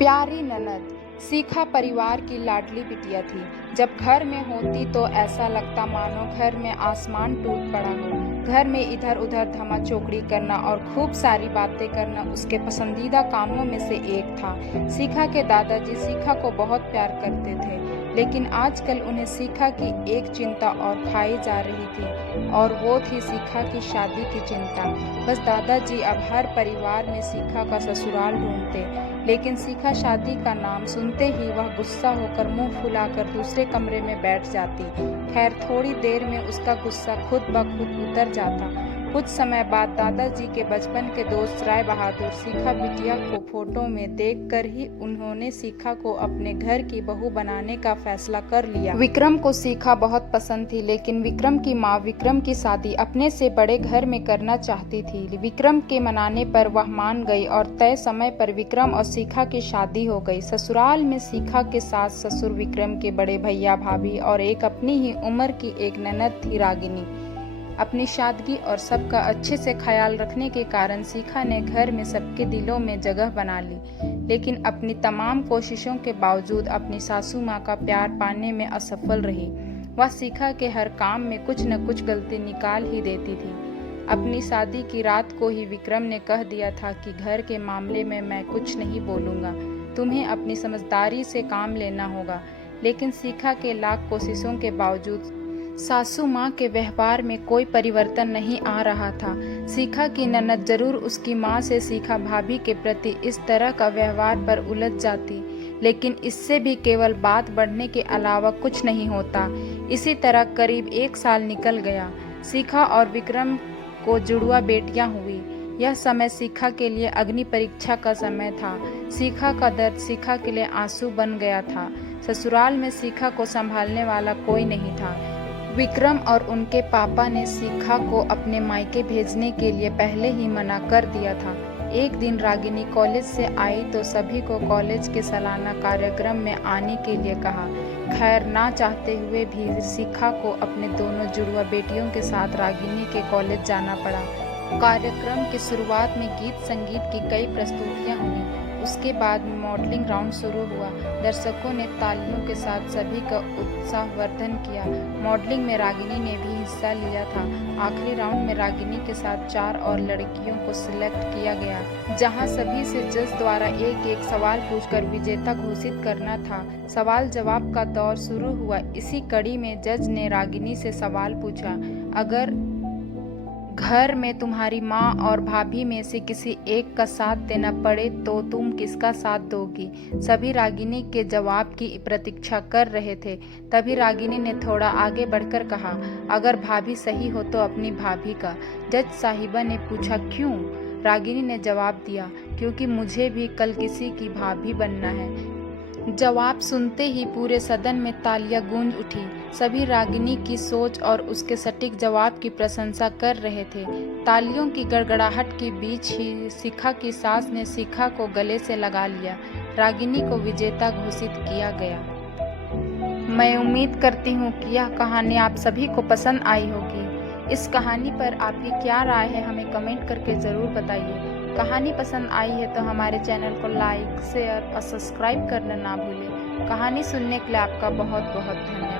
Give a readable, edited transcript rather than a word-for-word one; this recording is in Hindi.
प्यारी ननद शिखा परिवार की लाडली बिटिया थी। जब घर में होती तो ऐसा लगता मानो घर में आसमान टूट पड़ा हो। घर में इधर उधर धमा चौकड़ी करना और खूब सारी बातें करना उसके पसंदीदा कामों में से एक था। शिखा के दादाजी शिखा को बहुत प्यार करते थे, लेकिन आजकल उन्हें शिखा की एक चिंता और खाई जा रही थी, और वो थी शिखा की शादी की चिंता। बस दादाजी अब हर परिवार में शिखा का ससुराल ढूंढते, लेकिन शिखा शादी का नाम सुनते ही वह गुस्सा होकर मुंह फुलाकर दूसरे कमरे में बैठ जाती। खैर, थोड़ी देर में उसका गुस्सा खुद ब खुद उतर जाता। कुछ समय बाद दादाजी के बचपन के दोस्त राय बहादुर शिखा बिटिया को फोटो में देखकर ही उन्होंने शिखा को अपने घर की बहू बनाने का फैसला कर लिया। विक्रम को शिखा बहुत पसंद थी, लेकिन विक्रम की माँ विक्रम की शादी अपने से बड़े घर में करना चाहती थी। विक्रम के मनाने पर वह मान गई और तय समय पर विक्रम और शिखा की शादी हो गई। ससुराल में शिखा के सास ससुर, विक्रम के बड़े भैया भाभी और एक अपनी ही उम्र की एक ननद थी रागिनी। अपनी सादगी और सबका अच्छे से ख्याल रखने के कारण शिखा ने घर में सबके दिलों में जगह बना ली, लेकिन अपनी तमाम कोशिशों के बावजूद अपनी सासू माँ का प्यार पाने में असफल रही। वह शिखा के हर काम में कुछ न कुछ गलती निकाल ही देती थी। अपनी शादी की रात को ही विक्रम ने कह दिया था कि घर के मामले में मैं कुछ नहीं बोलूँगा, तुम्हें अपनी समझदारी से काम लेना होगा। लेकिन शिखा के लाख कोशिशों के बावजूद सासू माँ के व्यवहार में कोई परिवर्तन नहीं आ रहा था। शिखा की ननद जरूर उसकी माँ से शिखा भाभी के प्रति इस तरह का व्यवहार पर उलझ जाती, लेकिन इससे भी केवल बात बढ़ने के अलावा कुछ नहीं होता। इसी तरह करीब 1 साल निकल गया। शिखा और विक्रम को जुड़वा बेटियां हुई। यह समय शिखा के लिए अग्नि परीक्षा का समय था। शिखा का दर्द शिखा के लिए आंसू बन गया था। ससुराल में शिखा को संभालने वाला कोई नहीं था। विक्रम और उनके पापा ने शिखा को अपने मायके भेजने के लिए पहले ही मना कर दिया था। एक दिन रागिनी कॉलेज से आई तो सभी को कॉलेज के सालाना कार्यक्रम में आने के लिए कहा। खैर, ना चाहते हुए भी शिखा को अपने दोनों जुड़वा बेटियों के साथ रागिनी के कॉलेज जाना पड़ा। कार्यक्रम की शुरुआत में गीत संगीत की कई प्रस्तुतियां हुई। उसके बाद मॉडलिंग राउंड शुरू हुआ। दर्शकों ने तालियों के साथ सभी का उत्साहवर्धन किया। मॉडलिंग में रागिनी ने भी हिस्सा लिया था। आखिरी राउंड में रागिनी के साथ 4 और लड़कियों को सिलेक्ट किया गया, जहां सभी से जज द्वारा एक एक सवाल पूछकर विजेता घोषित करना था। सवाल जवाब का दौर शुरू हुआ। इसी कड़ी में जज ने रागिनी से सवाल पूछा, अगर घर में तुम्हारी माँ और भाभी में से किसी एक का साथ देना पड़े तो तुम किसका साथ दोगी? सभी रागिनी के जवाब की प्रतीक्षा कर रहे थे। तभी रागिनी ने थोड़ा आगे बढ़कर कहा, अगर भाभी सही हो तो अपनी भाभी का। जज साहिबा ने पूछा, क्यों? रागिनी ने जवाब दिया, क्योंकि मुझे भी कल किसी की भाभी बनना है। जवाब सुनते ही पूरे सदन में तालियां गूंज उठी। सभी रागिनी की सोच और उसके सटीक जवाब की प्रशंसा कर रहे थे। तालियों की गड़गड़ाहट के बीच ही शिखा की सास ने शिखा को गले से लगा लिया। रागिनी को विजेता घोषित किया गया। मैं उम्मीद करती हूँ कि यह कहानी आप सभी को पसंद आई होगी। इस कहानी पर आपकी क्या राय है, हमें कमेंट करके ज़रूर बताइए। कहानी पसंद आई है तो हमारे चैनल को लाइक, शेयर और सब्सक्राइब करना ना भूलें। कहानी सुनने के लिए आपका बहुत बहुत धन्यवाद।